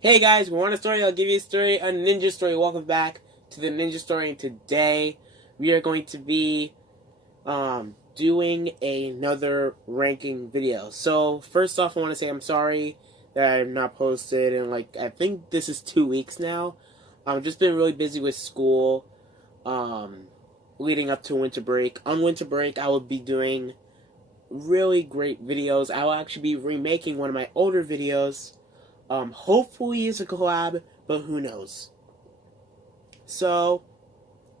Hey guys, we want a story, I'll give you a story, a ninja story. Welcome back to the ninja story, and today we are going to be doing another ranking video. So first off, I want to say I'm sorry that I've not posted in I think this is 2 weeks now. I've just been really busy with school, leading up to winter break. On winter break, I will be doing really great videos. I will actually be remaking one of my older videos. Hopefully it's a collab, but who knows. So,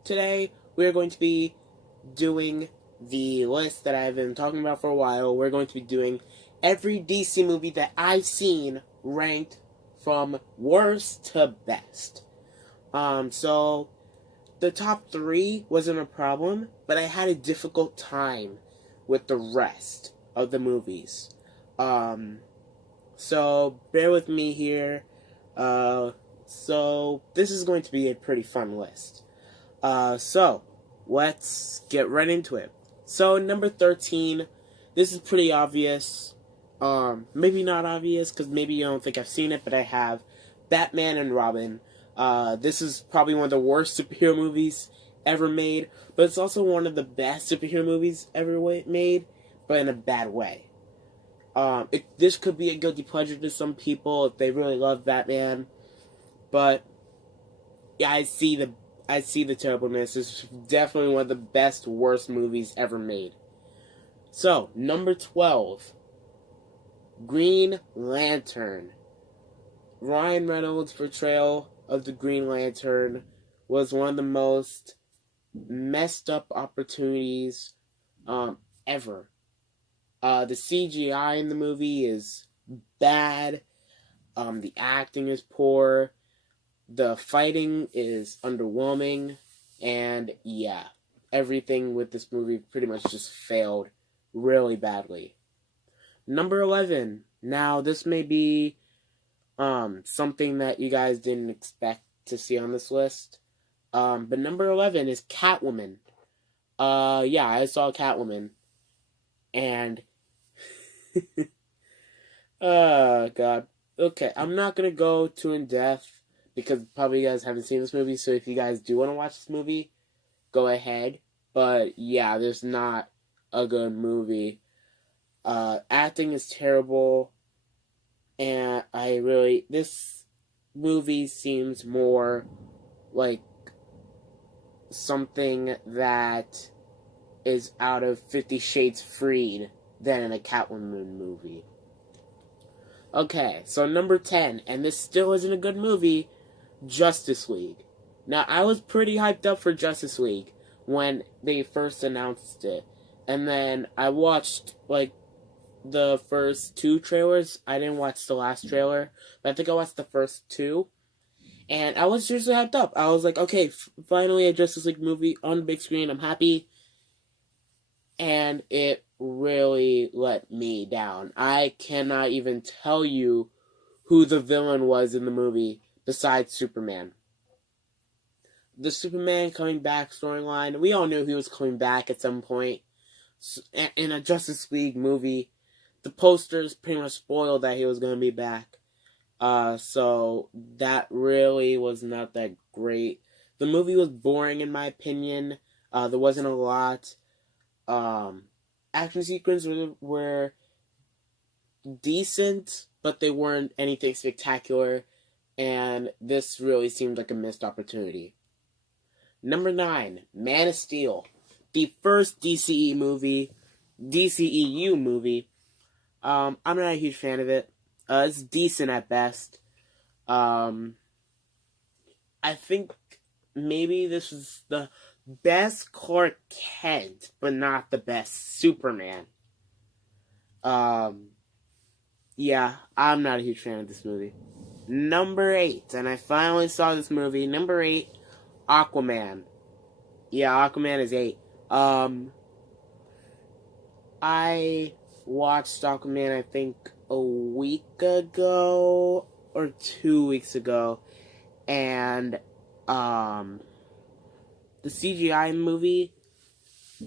today we're going to be doing the list that I've been talking about for a while. We're going to be doing every DC movie that I've seen ranked from worst to best. So the top 3 wasn't a problem, but I had a difficult time with the rest of the movies. So bear with me here. So this is going to be a pretty fun list. So let's get right into it. So number 13, this is pretty obvious. Maybe not obvious because maybe you don't think I've seen it, but I have. Batman and Robin. This is probably one of the worst superhero movies ever made, but it's also one of the best superhero movies ever made, but in a bad way. This could be a guilty pleasure to some people if they really love Batman, but yeah, I see the terribleness. It's definitely one of the best, worst movies ever made. So, number 12, Green Lantern. Ryan Reynolds' portrayal of the Green Lantern was one of the most messed up opportunities ever. The CGI in the movie is bad. The acting is poor. The fighting is underwhelming. And yeah, everything with this movie pretty much just failed really badly. Number 11. Now, this may be something that you guys didn't expect to see on this list. But number 11 is Catwoman. Yeah, I saw Catwoman. And oh god. Okay, I'm not gonna go too in depth because probably you guys haven't seen this movie. So if you guys do want to watch this movie, go ahead. But yeah, there's not a good movie. Acting is terrible, and this movie seems more like something that is out of 50 Shades Freed than in a Catwoman movie. Okay, so number 10, and this still isn't a good movie, Justice League. Now, I was pretty hyped up for Justice League when they first announced it. And then I watched, the first 2 trailers. I didn't watch the last trailer, but I think I watched the first 2. And I was seriously hyped up. I was like, okay, finally a Justice League movie on the big screen. I'm happy. And it really let me down. I cannot even tell you who the villain was in the movie besides Superman. The Superman coming back storyline, we all knew he was coming back at some point. In a Justice League movie, the posters pretty much spoiled that he was going to be back. So that really was not that great. The movie was boring in my opinion. There wasn't a lot. Action sequences were decent, but they weren't anything spectacular, and this really seemed like a missed opportunity. Number 9, Man of Steel. The first DCEU movie. I'm not a huge fan of it. It's decent at best. I think maybe this is the best Clark Kent, but not the best Superman. Yeah, I'm not a huge fan of this movie. Number 8, and I finally saw this movie. Number 8, Aquaman. Yeah, Aquaman is 8. I watched Aquaman, I think, a week ago, or 2 weeks ago, and, the CGI movie,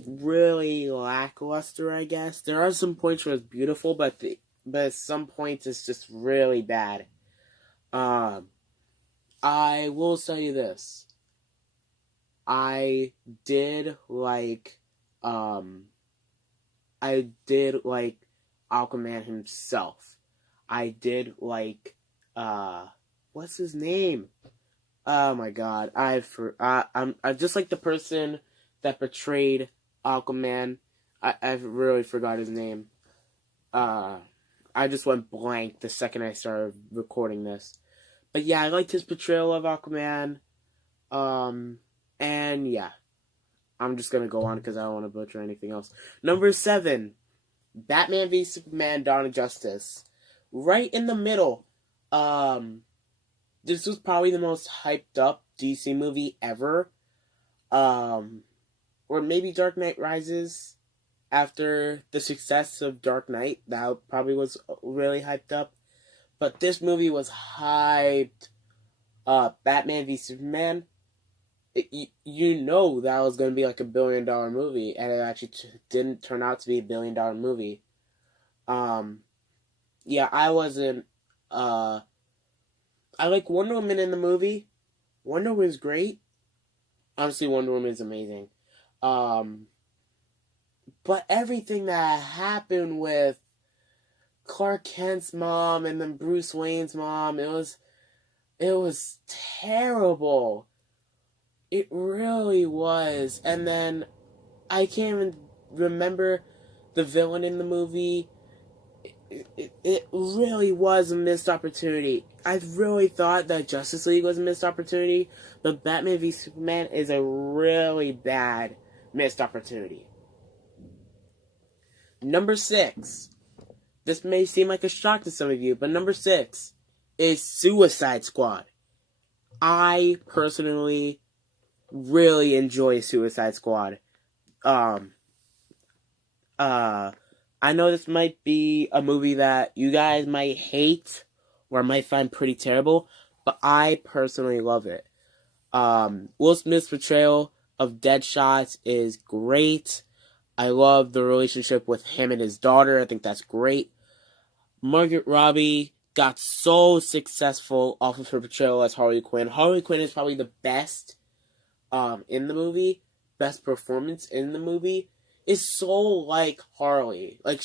really lackluster, I guess. There are some points where it's beautiful, but at some points it's just really bad. Um, I will tell you this. I did like, um, I did like Aquaman himself. I did like, uh, what's his name? Oh my god, I'm just like the person that portrayed Aquaman. I really forgot his name. Uh, I just went blank the second I started recording this. But yeah, I liked his portrayal of Aquaman. Um, and yeah, I'm just gonna go on because I don't want to butcher anything else. Number 7, Batman v Superman: Dawn of Justice. Right in the middle. Um, this was probably the most hyped up DC movie ever. Or maybe Dark Knight Rises. After the success of Dark Knight, that probably was really hyped up. But this movie was hyped up. Batman v Superman. You know that was going to be like $1 billion movie, and it actually didn't turn out to be $1 billion movie. Yeah, I wasn't. I like Wonder Woman in the movie. Wonder Woman's great. Honestly, Wonder Woman is amazing. But everything that happened with Clark Kent's mom and then Bruce Wayne's mom, it was terrible. It really was. And then I can't even remember the villain in the movie. It really was a missed opportunity. I really thought that Justice League was a missed opportunity, but Batman v Superman is a really bad missed opportunity. Number 6. This may seem like a shock to some of you, but number 6 is Suicide Squad. I personally really enjoy Suicide Squad. I know this might be a movie that you guys might hate or might find pretty terrible, but I personally love it. Will Smith's portrayal of Deadshot is great. I love the relationship with him and his daughter. I think that's great. Margaret Robbie got so successful off of her portrayal as Harley Quinn. Harley Quinn is probably the best in the movie. Best performance in the movie. Is so like Harley. Like,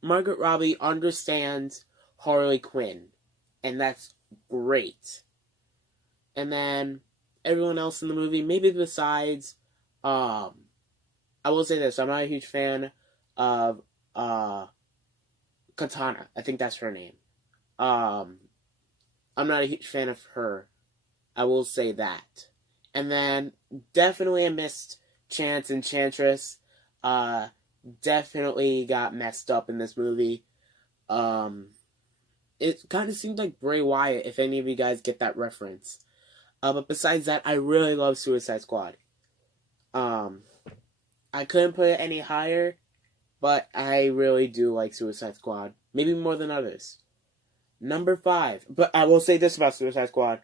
Margaret Robbie understands Harley Quinn. And that's great. And then everyone else in the movie, maybe besides, I will say this, I'm not a huge fan of, Katana. I think that's her name. I'm not a huge fan of her. I will say that. And then, definitely a missed chance Enchantress. Definitely got messed up in this movie. It kind of seemed like Bray Wyatt, if any of you guys get that reference. But besides that, I really love Suicide Squad. I couldn't put it any higher, but I really do like Suicide Squad. Maybe more than others. Number 5. But I will say this about Suicide Squad.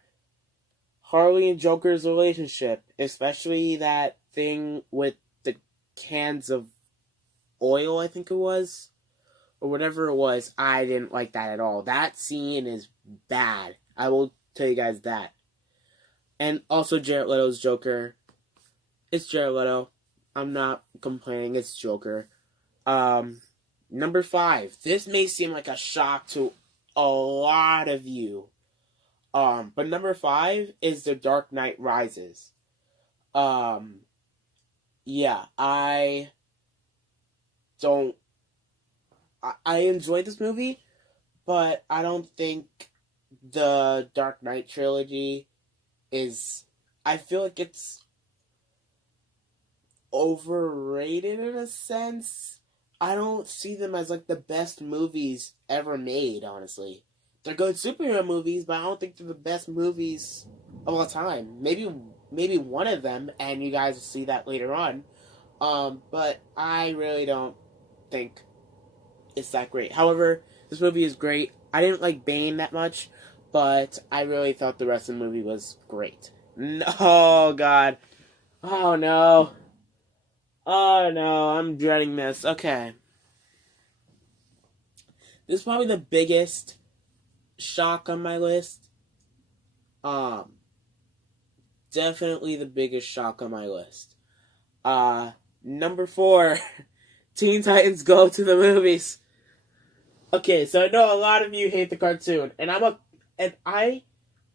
Harley and Joker's relationship, especially that thing with the cans of oil, I think it was, or whatever it was, I didn't like that at all. That scene is bad. I will tell you guys that. And also Jared Leto's Joker. It's Jared Leto. I'm not complaining. It's Joker. Number 5. This may seem like a shock to a lot of you. But number 5 is The Dark Knight Rises. Yeah, I enjoy this movie, but I don't think the Dark Knight trilogy is, I feel like it's overrated in a sense. I don't see them as like the best movies ever made, honestly. They're good superhero movies, but I don't think they're the best movies of all time. Maybe one of them, and you guys will see that later on. But I really don't think it's that great. However, this movie is great. I didn't like Bane that much, but I really thought the rest of the movie was great. Oh, God. Oh, no. Oh, no. I'm dreading this. Okay. This is probably the biggest shock on my list. Um, Definitely the biggest shock on my list. Number 4, Teen Titans Go to the movies. Okay, so I know a lot of you hate the cartoon, and I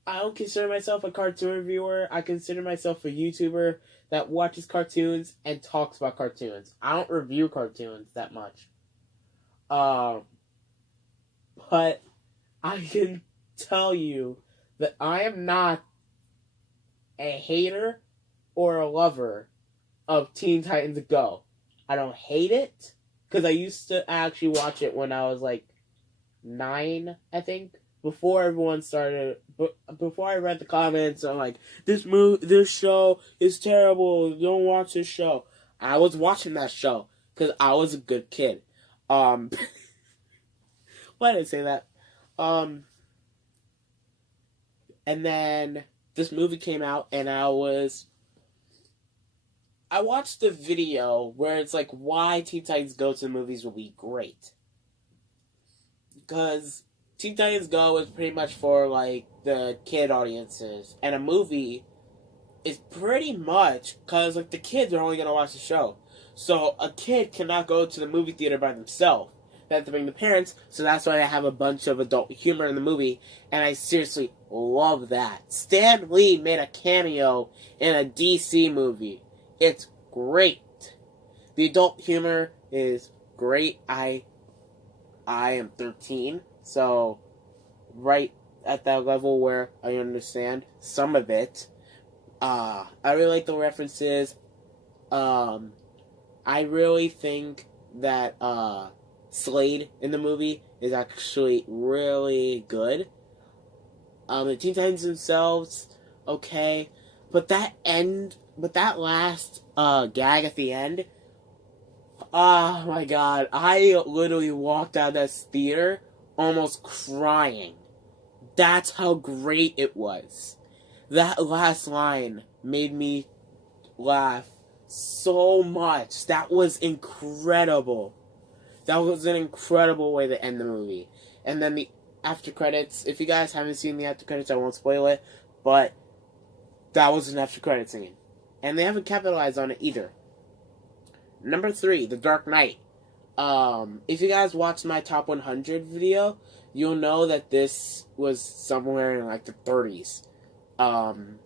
don't consider myself a cartoon reviewer. I consider myself a YouTuber that watches cartoons and talks about cartoons. I don't review cartoons that much. Um, but I can tell you that I am not a hater or a lover of Teen Titans Go. I don't hate it because I used to actually watch it when I was like 9, I think. Before everyone started, before I read the comments, I'm like, this show is terrible. Don't watch this show. I was watching that show because I was a good kid. Why did I say that? And then this movie came out, and I watched the video where it's like, why Teen Titans Go to the movies will be great. Because Teen Titans Go is pretty much for, like, the kid audiences. And a movie is pretty much, because, like, the kids are only going to watch the show. So a kid cannot go to the movie theater by themselves. They have to bring the parents, so that's why I have a bunch of adult humor in the movie. And I seriously love that. Stan Lee made a cameo in a DC movie. It's great. The adult humor is great. I am 13, so right at that level where I understand some of it. I really like the references. I really think that Slade in the movie is actually really good. The Teen Titans themselves, okay, but that last gag at the end, oh my god, I literally walked out of this theater almost crying. That's how great it was. That last line made me laugh so much. That was incredible. That was an incredible way to end the movie. And then the after credits, if you guys haven't seen the after credits, I won't spoil it, but that was an after credit scene. And they haven't capitalized on it either. Number 3, The Dark Knight. If you guys watched my top 100 video, you'll know that this was somewhere in like the 30s. And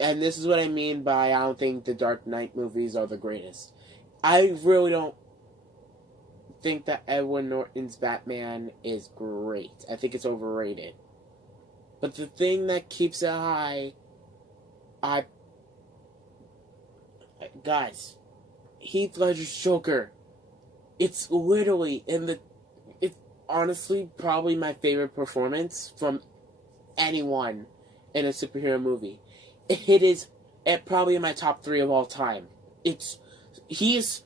this is what I mean by I don't think the Dark Knight movies are the greatest. I really don't think that Edward Norton's Batman is great. I think it's overrated. But the thing that keeps it high, guys, Heath Ledger's Joker. It's literally it's honestly probably my favorite performance from anyone in a superhero movie. It is probably in my top 3 of all time. He's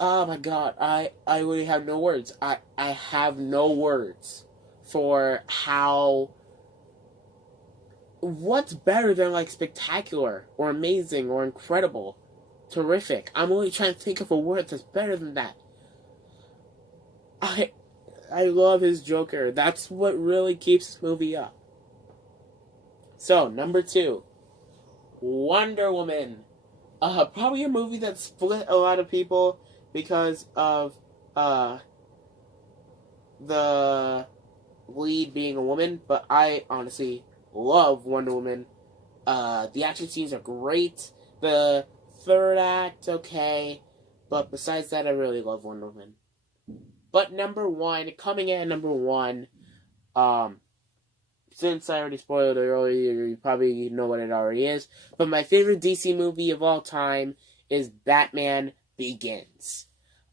oh my god, I really have no words. I have no words for how. What's better than like spectacular or amazing or incredible, terrific? I'm only trying to think of a word that's better than that. I love his Joker. That's what really keeps this movie up. So, number 2, Wonder Woman. Probably a movie that split a lot of people because of the lead being a woman, but I honestly love Wonder Woman. The action scenes are great. The third act, okay, but besides that, I really love Wonder Woman. But number 1, coming in at number 1, since I already spoiled it earlier, you probably know what it already is, but my favorite DC movie of all time is Batman Begins.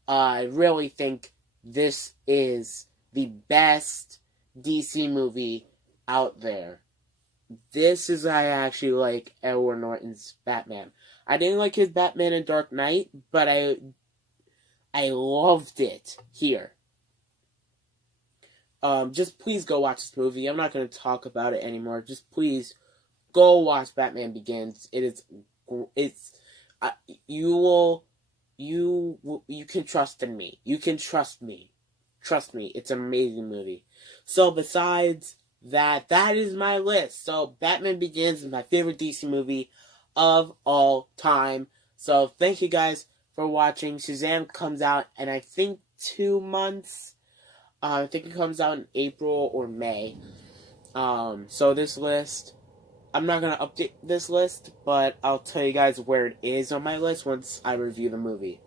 I really think this is the best DC movie out there. This is I actually like Edward Norton's Batman. I didn't like his Batman in Dark Knight, but I loved it here. Just please go watch this movie. I'm not going to talk about it anymore. Just please go watch Batman Begins. You can trust in me. You can trust me. Trust me. It's an amazing movie. So besides that is my list. So Batman Begins is my favorite DC movie of all time. So thank you guys for watching. Shazam comes out in I think 2 months. I think it comes out in April or May. So this list, I'm not gonna update this list, but I'll tell you guys where it is on my list once I review the movie.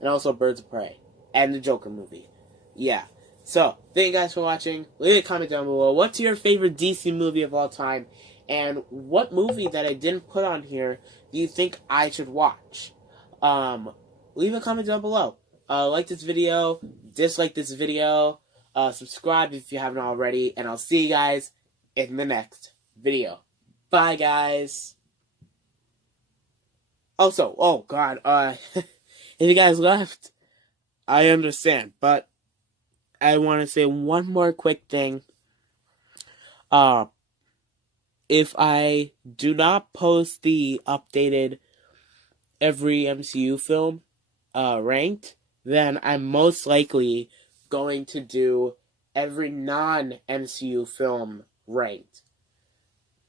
And also Birds of Prey. And the Joker movie. Yeah. So, thank you guys for watching. Leave a comment down below. What's your favorite DC movie of all time? And what movie that I didn't put on here do you think I should watch? Leave a comment down below. Like this video, dislike this video, subscribe if you haven't already, and I'll see you guys in the next video. Bye, guys. Also, oh god, if you guys left, I understand, but I want to say one more quick thing. If I do not post the updated every MCU film ranked, then I'm most likely going to do every non-MCU film ranked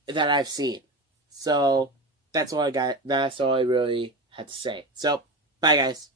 that I've seen. So that's all I got. That's all I really had to say. So bye, guys.